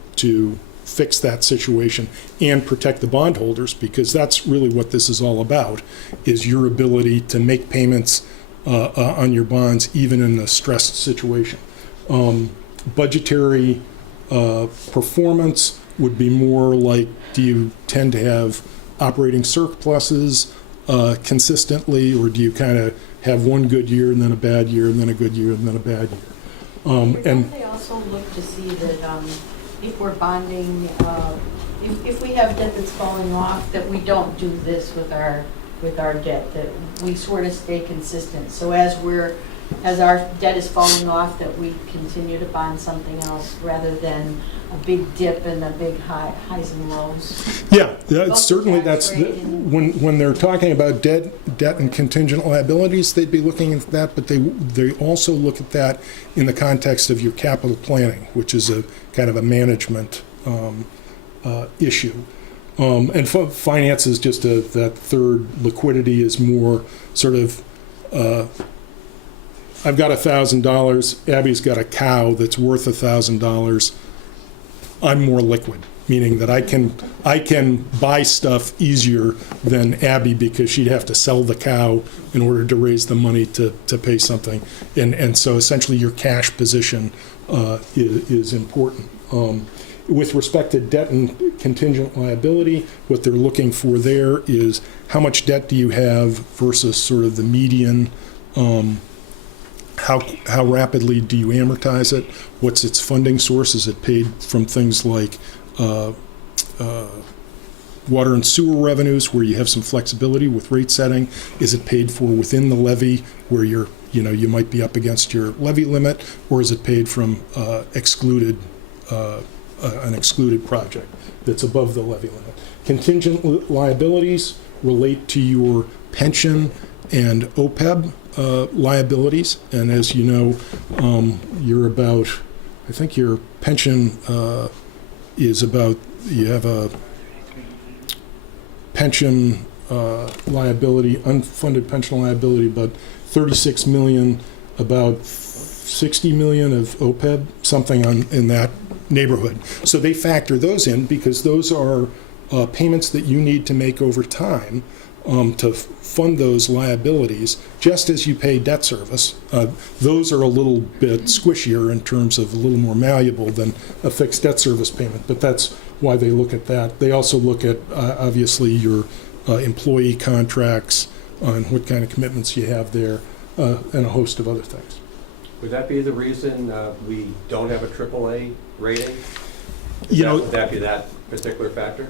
fix that situation and protect the bondholders, because that's really what this is all about, is your ability to make payments on your bonds even in a stressed situation. Budgetary performance would be more like, do you tend to have operating surpluses consistently, or do you kind of have one good year and then a bad year and then a good year and then a bad year? Don't they also look to see that if we're bonding, if we have debt that's falling off, that we don't do this with our debt, that we sort of stay consistent. So as our debt is falling off, that we continue to bond something else rather than a big dip and a big highs and lows. Yeah, certainly that's when they're talking about debt and contingent liabilities, they'd be looking at that, but they also look at that in the context of your capital planning, which is a kind of a management issue. And finance is just that third. Liquidity is more sort of, I've got $1,000, Abby's got a cow that's worth $1,000. I'm more liquid, meaning that I can buy stuff easier than Abby, because she'd have to sell the cow in order to raise the money to pay something. And so essentially your cash position is important. With respect to debt and contingent liability, what they're looking for there is how much debt do you have versus sort of the median. How rapidly do you amortize it? What's its funding source? Is it paid from things like water and sewer revenues, where you have some flexibility with rate setting? Is it paid for within the levy, where you might be up against your levy limit, or is it paid from an excluded project that's above the levy limit? Contingent liabilities relate to your pension and OPEB liabilities, and as you know, I think your pension is about, you have a pension liability, unfunded pension liability, about $36 million, about $60 million of OPEB, something in that neighborhood. So they factor those in, because those are payments that you need to make over time to fund those liabilities, just as you pay debt service. Those are a little bit squishier in terms of a little more malleable than a fixed debt service payment, but that's why they look at that. They also look at, obviously, your employee contracts, on what kind of commitments you have there, and a host of other things. Would that be the reason we don't have a AAA rating? Would that be that particular factor?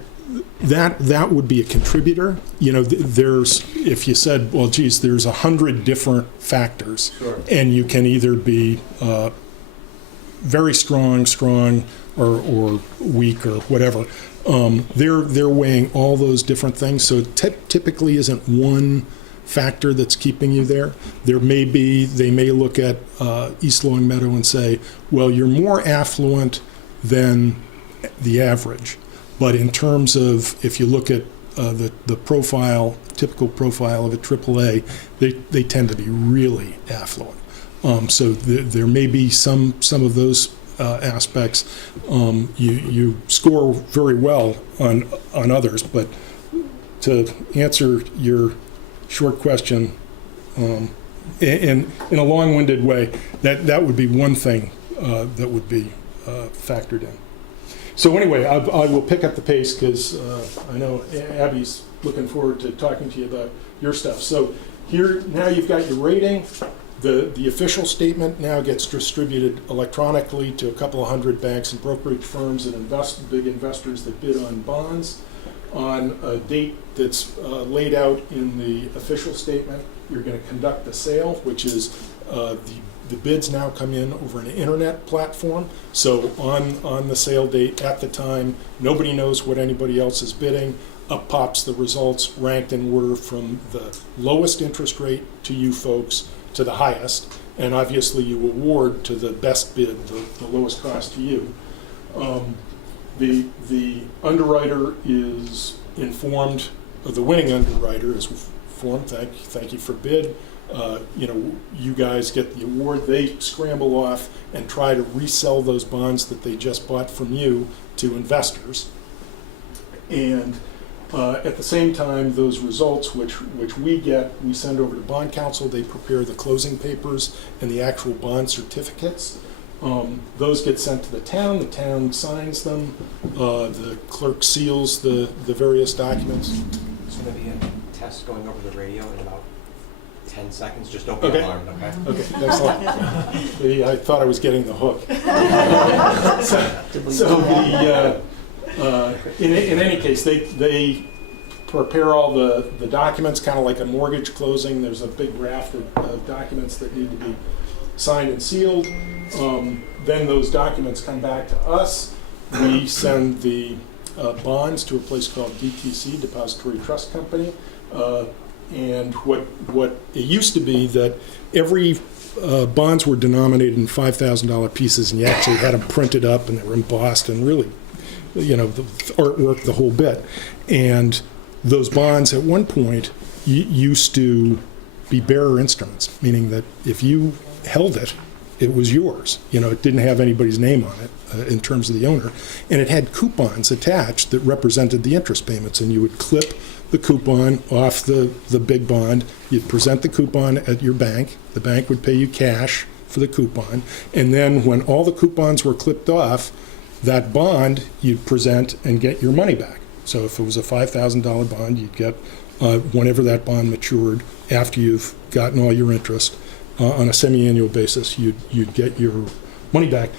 That would be a contributor. There's, if you said, well, geez, there's 100 different factors, Sure. And you can either be very strong, or weak, or whatever. They're weighing all those different things. So it typically isn't one factor that's keeping you there. They may look at East Long Meadow and say, well, you're more affluent than the average. But in terms of, if you look at the typical profile of a AAA, they tend to be really affluent. So there may be some of those aspects. You score very well on others, but to answer your short question in a long-winded way, that would be one thing that would be factored in. So anyway, I will pick up the pace, because I know Abby's looking forward to talking to you about your stuff. So here, now you've got your rating. The official statement now gets distributed electronically to a couple of hundred banks and brokerage firms and big investors that bid on bonds on a date that's laid out in the official statement. you're going to conduct the sale, which is the bids now come in over an internet platform. So on the sale date at the time, nobody knows what anybody else is bidding. Up pops the results ranked in order from the lowest interest rate to you folks to the highest. And obviously you award to the best bid, the lowest cost to you. The underwriter is informed, the winning underwriter is informed, thank you for bid. You guys get the award. They scramble off and try to resell those bonds that they just bought from you to investors. And at the same time, those results, which we get, we send over to bond counsel. They prepare the closing papers and the actual bond certificates. Those get sent to the town. The town signs them. The clerk seals the various documents. It's going to be a test going over the radio in about 10 seconds. Just don't be Okay. alarmed, okay? Okay, excellent. I thought I was getting the hook. In any case, they prepare all the documents, kind of like a mortgage closing. There's a big raft of documents that need to be signed and sealed. Then those documents come back to us. We send the bonds to a place called DTC, Depository Trust Company. And what it used to be that every bonds were denominated in $5,000 pieces, and you actually had them printed up and they were embossed and really, the artwork, the whole bit. And those bonds at one point used to be bearer instruments, meaning that if you held it, it was yours. It didn't have anybody's name on it in terms of the owner. And it had coupons attached that represented the interest payments, and you would clip the coupon off the big bond. You'd present the coupon at your bank. The bank would pay you cash for the coupon. And then when all the coupons were clipped off, that bond you'd present and get your money back. So if it was a $5,000 bond, you'd get, whenever that bond matured, after you've gotten all your interest, on a semi-annual basis, you'd get your money back.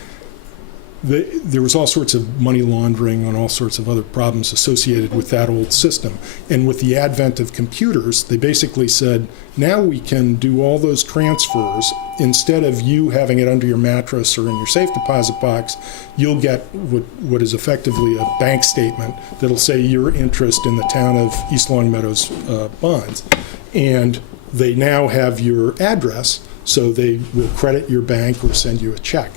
There was all sorts of money laundering and all sorts of other problems associated with that old system. And with the advent of computers, they basically said, now we can do all those transfers. Instead of you having it under your mattress or in your safe deposit box, you'll get what is effectively a bank statement that'll say your interest in the town of East Long Meadows bonds. And they now have your address, so they will credit your bank or send you a check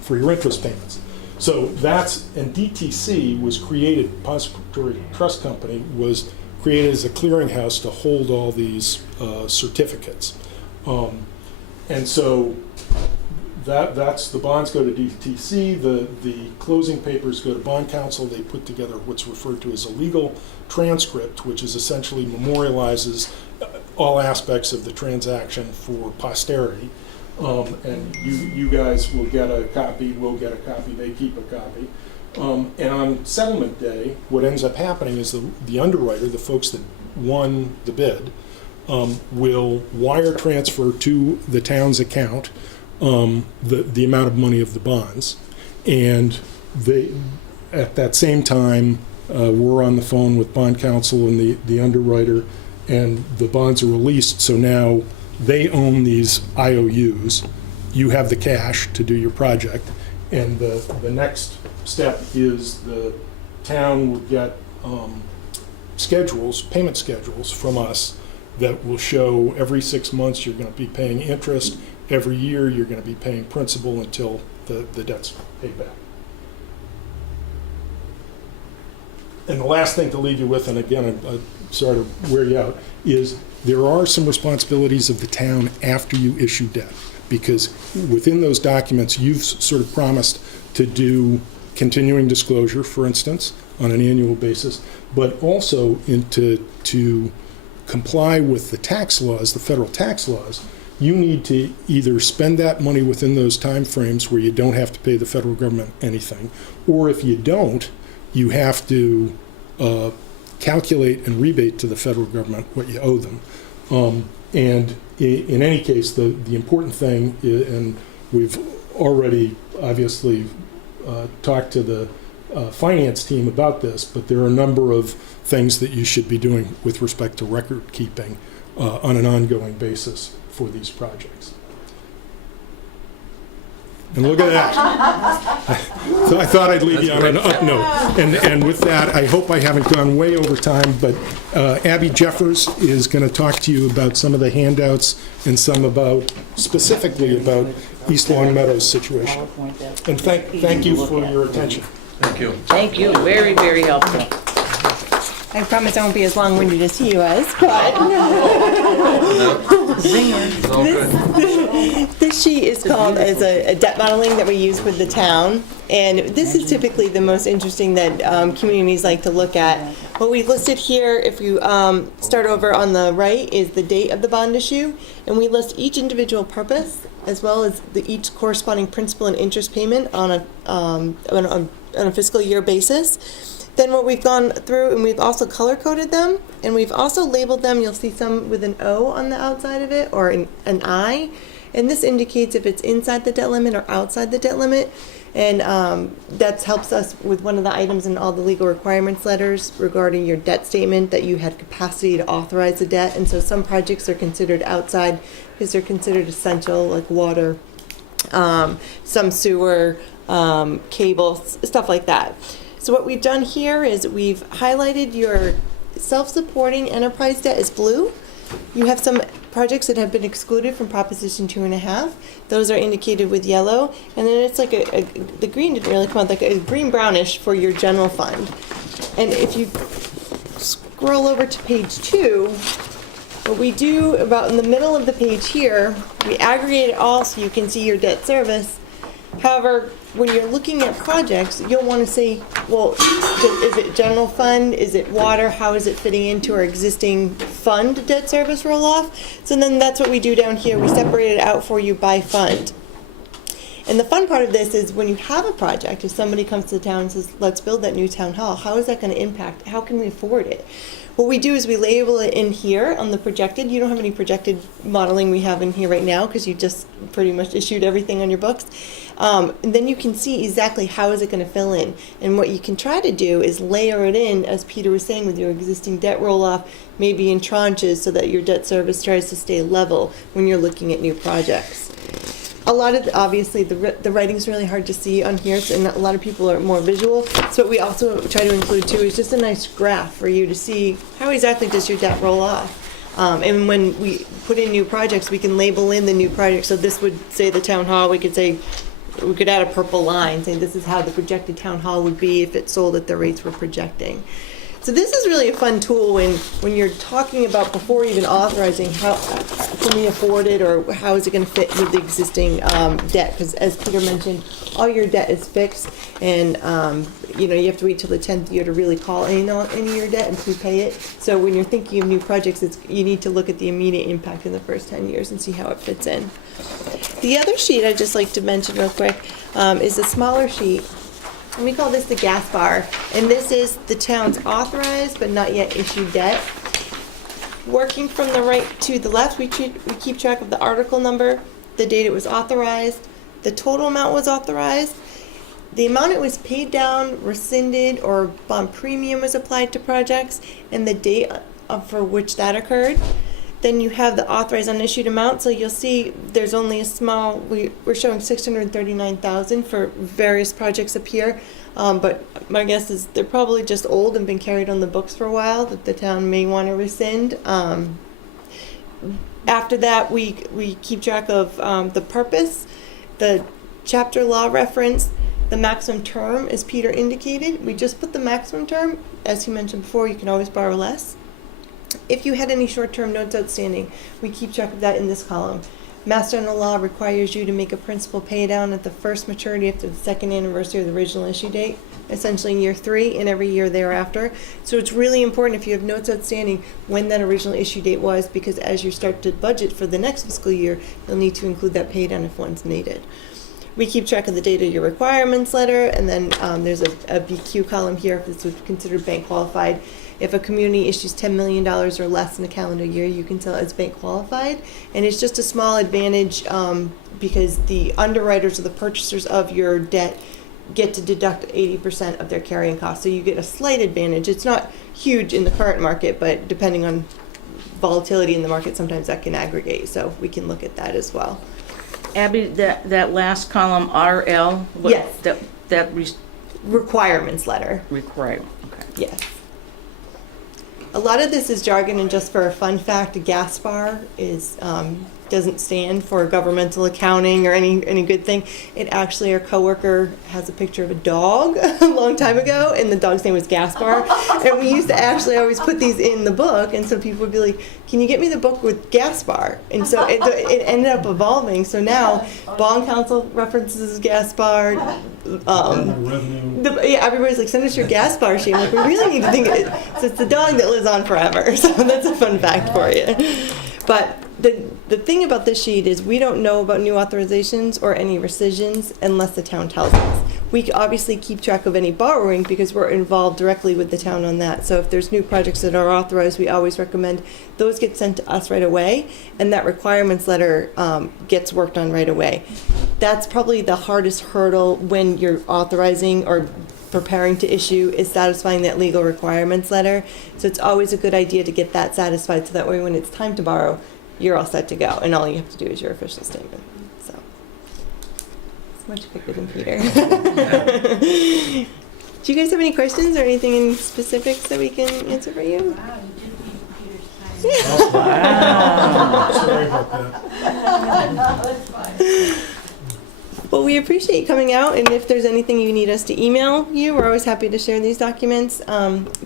for your interest payments. So and DTC was created, Depository Trust Company was created as a clearinghouse to hold all these certificates. And so that's the bonds go to DTC, the closing papers go to bond counsel. They put together what's referred to as a legal transcript, which is essentially memorializes all aspects of the transaction for posterity. And you guys will get a copy, we'll get a copy, they keep a copy. And on settlement day, what ends up happening is the underwriter, the folks that won the bid, will wire transfer to the town's account the amount of money of the bonds. And at that same time, we're on the phone with bond counsel and the underwriter, and the bonds are released. So now they own these IOUs. You have the cash to do your project. And the next step is the town will get payment schedules from us that will show every 6 months you're going to be paying interest. Every year you're going to be paying principal until the debt's paid back. And the last thing to leave you with, and again, I'm sorry to wear you out, is there are some responsibilities of the town after you issue debt, because within those documents you've sort of promised to do continuing disclosure, for instance, on an annual basis, but also to comply with the tax laws, the federal tax laws. You need to either spend that money within those time frames where you don't have to pay the federal government anything, or if you don't, you have to calculate and rebate to the federal government what you owe them. And in any case, the important thing, and we've already obviously talked to the finance team about this, but there are a number of things that you should be doing with respect to record keeping on an ongoing basis for these projects. And look at that. So I thought I'd leave you on an up note. And with that, I hope I haven't gone way over time, but Abby Jeffers is going to talk to you about some of the handouts and specifically about East Long Meadow's situation. And thank you for your attention. Thank you. Thank you, very, very helpful. I promise I won't be as long-winded as he was, but It's all good. this sheet is called as a debt modeling that we use with the town. And this is typically the most interesting that communities like to look at. What we listed here, if you start over on the right, is the date of the bond issue. And we list each individual purpose as well as each corresponding principal and interest payment on a fiscal year basis. Then what we've gone through, and we've also color-coded them, and we've also labeled them. You'll see some with an O on the outside of it, or an I, and this indicates if it's inside the debt limit or outside the debt limit, and that helps us with one of the items in all the legal requirements letters regarding your debt statement, that you had capacity to authorize the debt, and so some projects are considered outside because they're considered essential, like water, some sewer, cable, stuff like that. So what we've done here is we've highlighted your self-supporting enterprise debt as blue. You have some projects that have been excluded from Proposition 2.5. Those are indicated with yellow. And then it's like the green didn't really come out, like a green-brownish for your general fund. And if you scroll over to page 2, what we do about in the middle of the page here, we aggregate it all so you can see your debt service. However, when you're looking at projects, you'll want to say, well, is it general fund? Is it water? How is it fitting into our existing fund debt service roll-off? So then that's what we do down here. We separate it out for you by fund. And the fun part of this is when you have a project, if somebody comes to the town and says, let's build that new town hall, how is that going to impact? How can we afford it? What we do is we label it in here on the projected. You don't have any projected modeling we have in here right now because you just pretty much issued everything on your books. And then you can see exactly how is it going to fill in. And what you can try to do is layer it in, as Peter was saying, with your existing debt roll-off, maybe in tranches so that your debt service tries to stay level when you're looking at new projects. A lot of, obviously, the writing's really hard to see on here, and a lot of people are more visual. So what we also try to include, too, is just a nice graph for you to see how exactly does your debt roll off. And when we put in new projects, we can label in the new project. So this would say the town hall. We could add a purple line saying this is how the projected town hall would be if it sold at the rates we're projecting. So this is really a fun tool when you're talking about, before even authorizing, how can we afford it, or how is it going to fit with the existing debt? Because as Peter mentioned, all your debt is fixed, and you have to wait till the 10th year to really call any of your debt and prepay it. So when you're thinking of new projects, you need to look at the immediate impact in the first 10 years and see how it fits in. The other sheet I'd just like to mention real quick is a smaller sheet. And we call this the gas bar, and this is the town's authorized but not yet issued debt. Working from the right to the left, we keep track of the article number, the date it was authorized, the total amount was authorized, the amount it was paid down, rescinded, or bond premium was applied to projects, and the date for which that occurred. Then you have the authorized unissued amount, so you'll see there's only a small, we're showing $639,000 for various projects up here, but my guess is they're probably just old and been carried on the books for a while that the town may want to rescind. After that, we keep track of the purpose, the chapter law reference, the maximum term, as Peter indicated. We just put the maximum term. As he mentioned before, you can always borrow less. If you had any short-term notes outstanding, we keep track of that in this column. Mass General Law requires you to make a principal pay down at the first maturity after the second anniversary of the original issue date, essentially in year 3 and every year thereafter. So it's really important if you have notes outstanding when that original issue date was, because as you start to budget for the next fiscal year, you'll need to include that pay down if one's needed. We keep track of the date of your requirements letter, and then there's a BQ column here if this was considered bank qualified. If a community issues $10 million or less in a calendar year, you can tell it's bank qualified. And it's just a small advantage because the underwriters or the purchasers of your debt get to deduct 80% of their carrying costs. So you get a slight advantage. It's not huge in the current market, but depending on volatility in the market, sometimes that can aggregate, so we can look at that as well. Abby, that last column, RL? Yes. That Requirements letter. required, okay. Yes. A lot of this is jargon, and just for a fun fact, a gas bar is doesn't stand for governmental accounting or any good thing. It actually, our coworker has a picture of a dog a long time ago, and the dog's name was Gaspar. And we used to actually always put these in the book, and so people would be like, "Can you get me the book with Gaspar?" And so it ended up evolving. So now bond council references Gaspar. Everybody's like, "Send us your Gaspar sheet." I'm like, we really need to think. So it's the dog that lives on forever. So that's a fun fact for you. But the thing about this sheet is we don't know about new authorizations or any rescissions unless the town tells us. We obviously keep track of any borrowing because we're involved directly with the town on that. So if there's new projects that are authorized, we always recommend those get sent to us right away, and that requirements letter gets worked on right away. That's probably the hardest hurdle when you're authorizing or preparing to issue, is satisfying that legal requirements letter. So it's always a good idea to get that satisfied, so that way when it's time to borrow, you're all set to go, and all you have to do is your official statement. So it's much quicker than Peter. Do you guys have any questions or anything in specifics that we can answer for you? Wow, you did beat Peter's time. Wow. Sorry about that. No, that's fine. Well, we appreciate you coming out, and if there's anything you need us to email you, we're always happy to share these documents.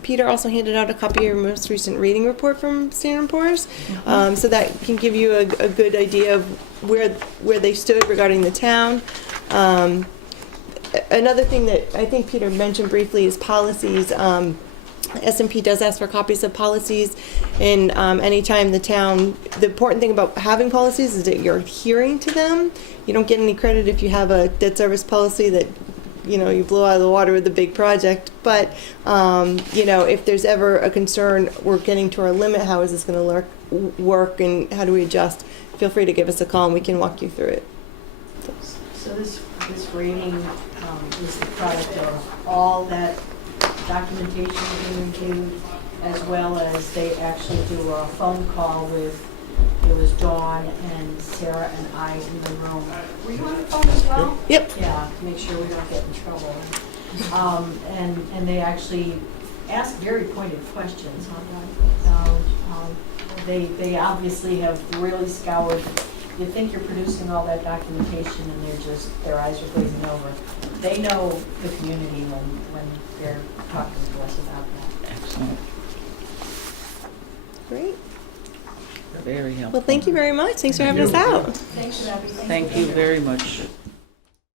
Peter also handed out a copy of your most recent rating report from Standard & Poor's, so that can give you a good idea of where they stood regarding the town. Another thing that I think Peter mentioned briefly is policies. S&P does ask for copies of policies, and anytime the important thing about having policies is that you're adhering to them. You don't get any credit if you have a debt service policy that, you blow out of the water with a big project. But, if there's ever a concern, we're getting to our limit, how is this going to work, and how do we adjust? Feel free to give us a call, and we can walk you through it. So this rating is the product of all that documentation being reviewed, as well as they actually do a phone call with, it was Dawn and Sarah and I in the room. Were you on the phone as well? Yep. Yeah, to make sure we don't get in trouble. And they actually ask very pointed questions. They obviously have really scoured. You think you're producing all that documentation, and their eyes are glazing over. They know the community when they're talking to us about that. Excellent. Great. Very helpful. Well, thank you very much. Thanks for having us out. Thanks, Abby. Thank you very much.